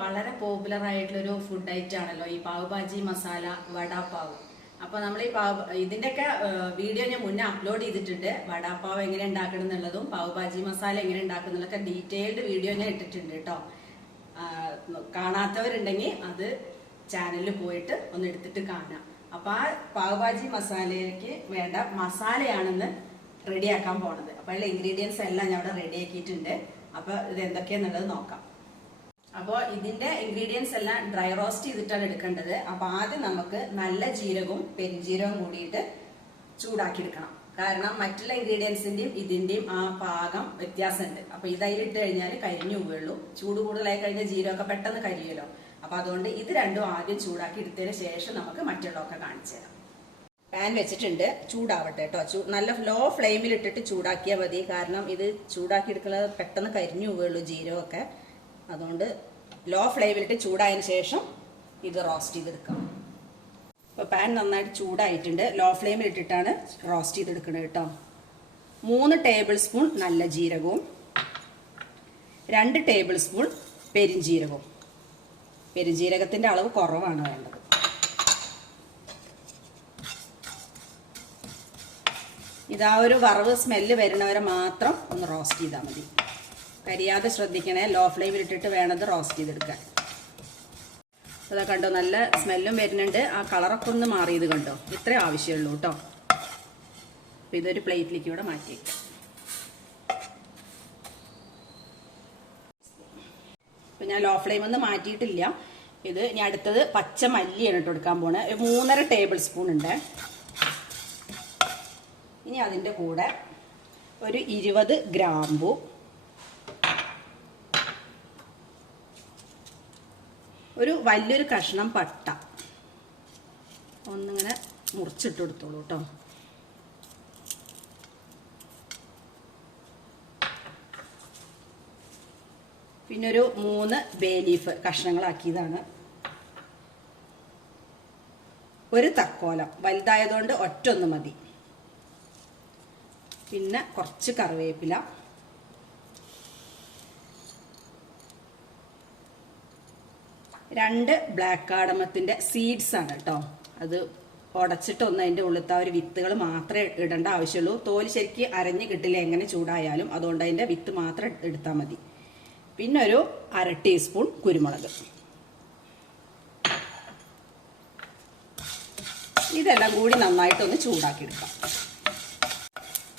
വളരെ പോപ്പുലർ ആയിട്ടുള്ളൊരു food item ആണല്ലോ ഈ പാവ്ഭാജി മസാല വടാപ്പാവ്. അപ്പൊ നമ്മൾ ഈ പാവ് ഇതിന്റെയൊക്കെ വീഡിയോ ഞാൻ മുന്നേ അപ്ലോഡ് ചെയ്തിട്ടുണ്ട്. വടാപ്പാവ് എങ്ങനെ ഉണ്ടാക്കണം എന്നുള്ളതും പാവ്ഭാജി മസാല എങ്ങനെ ഉണ്ടാക്കുന്നുള്ളതൊക്കെ ഡീറ്റെയിൽഡ് വീഡിയോ ഞാൻ ഇട്ടിട്ടുണ്ട് കേട്ടോ. കാണാത്തവരുണ്ടെങ്കിൽ അത് ചാനലിൽ പോയിട്ട് ഒന്ന് എടുത്തിട്ട് കാണാം. അപ്പൊ ആ പാവ് ഭാജി മസാലയ്ക്ക് വേണ്ട മസാലയാണെന്ന് റെഡിയാക്കാൻ പോണത്. അപ്പൊ അതിലെ ഇൻഗ്രീഡിയൻസ് എല്ലാം ഞാൻ അവിടെ റെഡിയാക്കിയിട്ടുണ്ട്. അപ്പൊ ഇത് എന്തൊക്കെയാന്നുള്ളത് നോക്കാം. അപ്പോൾ ഇതിന്റെ ഇൻഗ്രീഡിയൻസ് എല്ലാം ഡ്രൈ റോസ്റ്റ് ചെയ്തിട്ടാണ് എടുക്കേണ്ടത്. അപ്പൊ ആദ്യം നമുക്ക് നല്ല ജീരകവും പെരുംജീരകവും കൂടിയിട്ട് ചൂടാക്കി എടുക്കണം കാരണം മറ്റുള്ള ഇൻഗ്രീഡിയൻസിന്റെയും ഇതിന്റെയും ആ പാകം വ്യത്യാസമുണ്ട്. അപ്പൊ ഇതായിട്ട് കഴിഞ്ഞാൽ കരിഞ്ഞു പോവുള്ളൂ ചൂട് കൂടുതലായി കഴിഞ്ഞാൽ ജീരകമൊക്കെ പെട്ടെന്ന് കരിയുമല്ലോ. അപ്പൊ അതുകൊണ്ട് ഇത് രണ്ടും ആദ്യം ചൂടാക്കി എടുത്തതിന് ശേഷം നമുക്ക് മറ്റുള്ളതൊക്കെ കാണിച്ചു തരാം. പാൻ വെച്ചിട്ടുണ്ട്. ചൂടാവട്ടെ കേട്ടോ. ചൂ നല്ല ലോ ഫ്ലെയിമിൽ ഇട്ടിട്ട് ചൂടാക്കിയാൽ മതി. കാരണം ഇത് ചൂടാക്കി എടുക്കുന്നത് പെട്ടെന്ന് കരിഞ്ഞു പോവുള്ളൂ ജീരകമൊക്കെ. അതുകൊണ്ട് ലോ ഫ്ലെയിമിലിട്ട് ചൂടായതിനു ശേഷം ഇത് റോസ്റ്റ് ചെയ്തെടുക്കാം. അപ്പോൾ പാൻ നന്നായിട്ട് ചൂടായിട്ടുണ്ട്. ലോ ഫ്ലെയിമിൽ ഇട്ടിട്ടാണ് റോസ്റ്റ് ചെയ്തെടുക്കുന്നത് കേട്ടോ. മൂന്ന് ടേബിൾ സ്പൂൺ നല്ല ജീരകവും രണ്ട് ടേബിൾ സ്പൂൺ പെരിഞ്ജീരകവും പെരുംജീരകത്തിന്റെ അളവ് കുറവാണ് വേണ്ടത്. ഇതാ ഒരു വറവ് സ്മെല്ല് വരുന്നവരെ മാത്രം ഒന്ന് റോസ്റ്റ് ചെയ്താൽ മതി. കരിയാതെ ശ്രദ്ധിക്കണേ ലോ ഫ്ലെയിമിൽ ഇട്ടിട്ട് വേണത് റോസ്റ്റ് ചെയ്തെടുക്കാൻ. അതാ കണ്ടോ നല്ല സ്മെല്ലും വരുന്നുണ്ട്. ആ കളറൊക്കെ ഒന്ന് മാറിയത് കണ്ടോ? ഇത്രേ ആവശ്യമുള്ളൂ കേട്ടോ. അപ്പോൾ ഇതൊരു പ്ലേറ്റിലേക്ക് ഇവിടെ മാറ്റിയേക്കാം. ഞാൻ ലോ ഫ്ലെയിം ഒന്നും മാറ്റിയിട്ടില്ല. ഇത് ഇനി അടുത്തത് പച്ച മല്ലിയാണ് ഇട്ട് കൊടുക്കാൻ പോണേ. മൂന്നര ടേബിൾ സ്പൂൺ ഉണ്ട്. ഇനി അതിന്റെ കൂടെ ഒരു ഇരുപത് ഗ്രാമ്പു. ഒരു വലിയൊരു കഷ്ണം പട്ട. ഒന്നിങ്ങനെ മുറിച്ചിട്ട് കൊടുത്തോളൂ കേട്ടോ. പിന്നെ ഒരു മൂന്ന് ബേ ലീഫ് കഷ്ണങ്ങളാക്കിയതാണ്. ഒരു തക്കോലം വലുതായതുകൊണ്ട് ഒറ്റ ഒന്ന് മതി. പിന്നെ കുറച്ച് കറിവേപ്പില. രണ്ട് ബ്ലാക്ക് കാടമത്തിന്റെ സീഡ്സ് ആണ് കേട്ടോ അത് ഉടച്ചിട്ടൊന്ന് അതിന്റെ ഉള്ളിലത്തെ ആ ഒരു വിത്തുകൾ മാത്രമേ ഇടേണ്ട ആവശ്യമുള്ളൂ തോൽ ശരിക്ക് അരഞ്ഞ് കിട്ടില്ല എങ്ങനെ ചൂടായാലും. അതുകൊണ്ട് അതിന്റെ വിത്ത് മാത്രം എടുത്താൽ മതി. പിന്നെ ഒരു അര ടീസ്പൂൺ കുരുമുളക്. ഇതെല്ലാം കൂടി നന്നായിട്ടൊന്ന് ചൂടാക്കി എടുക്കാം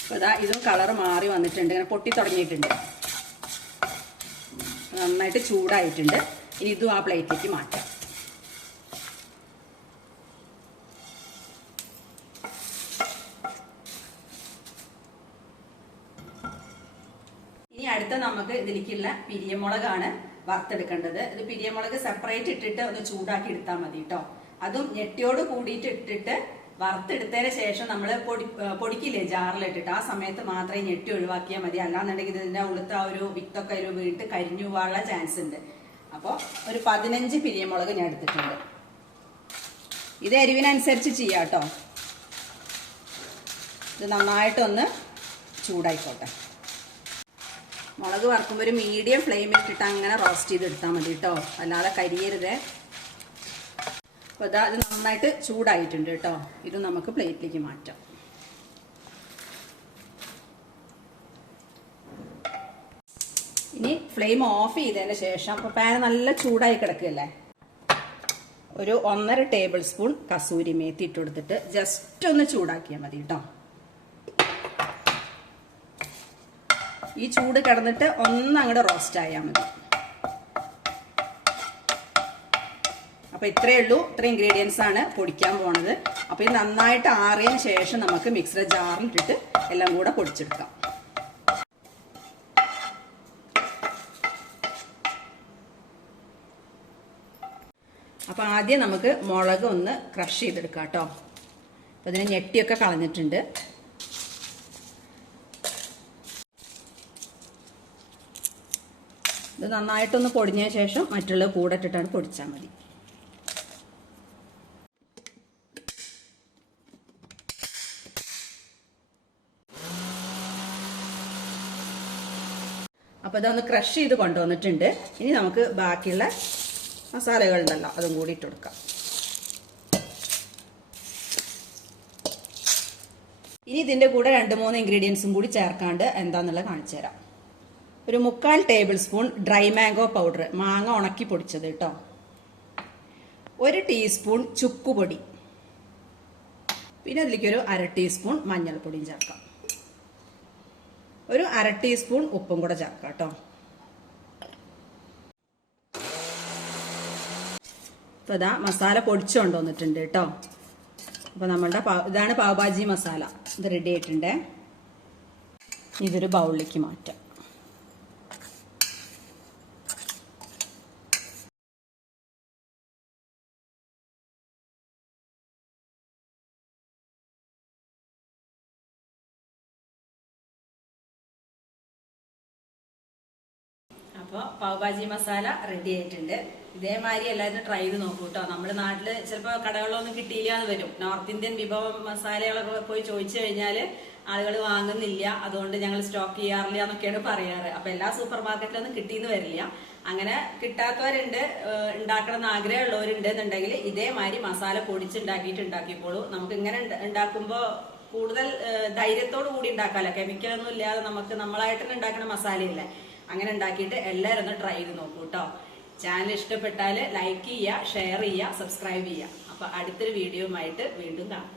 അപ്പോൾ ഇതാ ഇതും കളർ മാറി വന്നിട്ടുണ്ട്. ഇങ്ങനെ പൊട്ടി തുടങ്ങിയിട്ടുണ്ട്. നന്നായിട്ട് ചൂടായിട്ടുണ്ട്. ഇനി ഇതും ആ പ്ലേറ്റിലേക്ക് മാറ്റാം ഇനി അടുത്ത നമുക്ക് ഇതിലേക്കുള്ള പിരിയമുളകാണ് വറുത്തെടുക്കേണ്ടത്. ഇത് പിരിയമുളക് സെപ്പറേറ്റ് ഇട്ടിട്ട് ഒന്ന് ചൂടാക്കി എടുത്താൽ മതി കേട്ടോ അതും ഞെട്ടിയോട് കൂടിയിട്ട് ഇട്ടിട്ട് വറുത്തെടുത്തതിന് ശേഷം നമ്മൾ പൊടി പൊടിക്കില്ലേ ജാറിലിട്ടിട്ട് ആ സമയത്ത് മാത്രമേ ഞെട്ടി ഒഴിവാക്കിയാൽ മതി. അല്ലാന്നുണ്ടെങ്കിൽ ഇതിന്റെ ഉളുത്ത ആ ഒരു വിത്തൊക്കെ ഒരു വീട്ട് കരിഞ്ഞു പോകാനുള്ള ചാൻസ് ഉണ്ട്. അപ്പോൾ ഒരു പതിനഞ്ച് പിരിയമുളക് ഞാൻ എടുത്തിട്ടുണ്ട്. ഇത് എരിവിനനുസരിച്ച് ചെയ്യാം കേട്ടോ ഇത് നന്നായിട്ടൊന്ന് ചൂടായിക്കോട്ടെ. മുളക് വറുക്കുമ്പോൾ ഒരു മീഡിയം ഫ്ലെയിമിൽ ഇട്ടിട്ട് അങ്ങനെ റോസ്റ്റ് ചെയ്തെടുത്താൽ മതി കേട്ടോ അല്ലാതെ കരിയരുതേ. അപ്പോൾ ഇതാ ഇത് നന്നായിട്ട് ചൂടായിട്ടുണ്ട് കേട്ടോ ഇത് നമുക്ക് പ്ലേറ്റിലേക്ക് മാറ്റാം. ഇനി ഫ്ലെയിം ഓഫ് ചെയ്തതിന് ശേഷം അപ്പോൾ പാൻ നല്ല ചൂടായി കിടക്കുകയല്ലേ? ഒരു ഒന്നര ടേബിൾ സ്പൂൺ കസൂരി മേത്തി ഇട്ട് കൊടുത്തിട്ട് ജസ്റ്റ് ഒന്ന് ചൂടാക്കിയാൽ മതി കേട്ടോ ഈ ചൂട് കിടന്നിട്ട് ഒന്ന് അങ്ങോട്ട് റോസ്റ്റ് ആയാൽ മതി. അപ്പോൾ ഇത്രയേ ഉള്ളൂ. ഇത്ര ഇൻഗ്രീഡിയൻസ് ആണ് പൊടിക്കാൻ പോണത്. അപ്പോൾ ഇത് നന്നായിട്ട് ആറിയതിന് ശേഷം നമുക്ക് മിക്സർ ജാറിൽ ഇട്ടിട്ട് എല്ലാം കൂടെ പൊടിച്ചെടുക്കാം. അപ്പോൾ ആദ്യം നമുക്ക് മുളക് ഒന്ന് ക്രഷ് ചെയ്തെടുക്കാം കേട്ടോ. അപ്പൊ ഇതിന് ഞെട്ടിയൊക്കെ കളഞ്ഞിട്ടുണ്ട്. നന്നായിട്ടൊന്ന് പൊടിഞ്ഞ ശേഷം മറ്റുള്ള കൂടെ ഇട്ടിട്ടാണ് പൊടിച്ചാൽ മതി. അപ്പോൾ ഇതൊന്ന് ക്രഷ് ചെയ്ത് കൊണ്ടുവന്നിട്ടുണ്ട്. ഇനി നമുക്ക് ബാക്കിയുള്ള മസാലകൾ ഉണ്ടല്ലോ അതും കൂടി ഇട്ട് ഇനി ഇതിന്റെ കൂടെ രണ്ട് മൂന്ന് ഇൻഗ്രീഡിയൻസും കൂടി ചേർക്കാണ്ട് എന്താണെന്നുള്ളത് കാണിച്ചു തരാം ഒരു മുക്കാൽ tablespoon dry mango powder മാങ്ങ ഉണക്കി പൊടിച്ചത് കേട്ടോ ഒരു ടീസ്പൂൺ ചുക്കുപൊടി പിന്നെ അതിലേക്ക് ഒരു അര ടീസ്പൂൺ മഞ്ഞൾപ്പൊടിയും ചേർക്കാം. ഒരു അര ടീസ്പൂൺ ഉപ്പും കൂടെ ചേർക്കാം കേട്ടോ അപ്പോൾ ഇതാ മസാല പൊടിച്ചു കൊണ്ടുവന്നിട്ടുണ്ട് കേട്ടോ അപ്പോൾ നമ്മളുടെ ഇതാണ് പാവഭാജി മസാല. ഇത് റെഡി ആയിട്ടുണ്ട്. ഇതൊരു ബൗളിലേക്ക് മാറ്റാം. അപ്പോൾ പാവഭാജി മസാല റെഡി ആയിട്ടുണ്ട്. ഇതേമാതിരി എല്ലാവരും ട്രൈ ചെയ്ത് നോക്കൂ കേട്ടോ നമ്മുടെ നാട്ടിൽ ചിലപ്പോൾ കടകളിലൊന്നും കിട്ടിയില്ല എന്ന് വരും. നോർത്ത് ഇന്ത്യൻ വിഭവ മസാലകളൊക്കെ പോയി ചോദിച്ചു കഴിഞ്ഞാൽ ആളുകൾ വാങ്ങുന്നില്ല. അതുകൊണ്ട് ഞങ്ങൾ സ്റ്റോക്ക് ചെയ്യാറില്ല എന്നൊക്കെയാണ് പറയാറ്. അപ്പൊ എല്ലാ സൂപ്പർ മാർക്കറ്റിലൊന്നും കിട്ടിയെന്ന് വരില്ല. അങ്ങനെ കിട്ടാത്തവരുണ്ട് ഉണ്ടാക്കണം എന്ന് ആഗ്രഹമുള്ളവരുണ്ട് എന്നുണ്ടെങ്കിൽ ഇതേമാതിരി മസാല പൊടിച്ചുണ്ടാക്കിയിട്ട് ഉണ്ടാക്കിക്കോളൂ. നമുക്ക് ഇങ്ങനെ ഉണ്ട- ഉണ്ടാക്കുമ്പോൾ കൂടുതൽ ധൈര്യത്തോടു കൂടി ഉണ്ടാക്കാമല്ലോ കെമിക്കലൊന്നും ഇല്ലാതെ നമുക്ക് നമ്മളായിട്ട് ഉണ്ടാക്കുന്ന മസാലയില്ലേ? അങ്ങനെ ഉണ്ടാക്കിയിട്ട് എല്ലാവരും ഒന്ന് ട്രൈ ചെയ്ത് നോക്കൂ കേട്ടോ ചാനൽ ഇഷ്ടപ്പെട്ടാൽ ലൈക്ക് ചെയ്യുക ഷെയർ ചെയ്യുക സബ്സ്ക്രൈബ് ചെയ്യുക. അപ്പോൾ അടുത്തൊരു വീഡിയോയുമായിട്ട് വീണ്ടും കാണാം.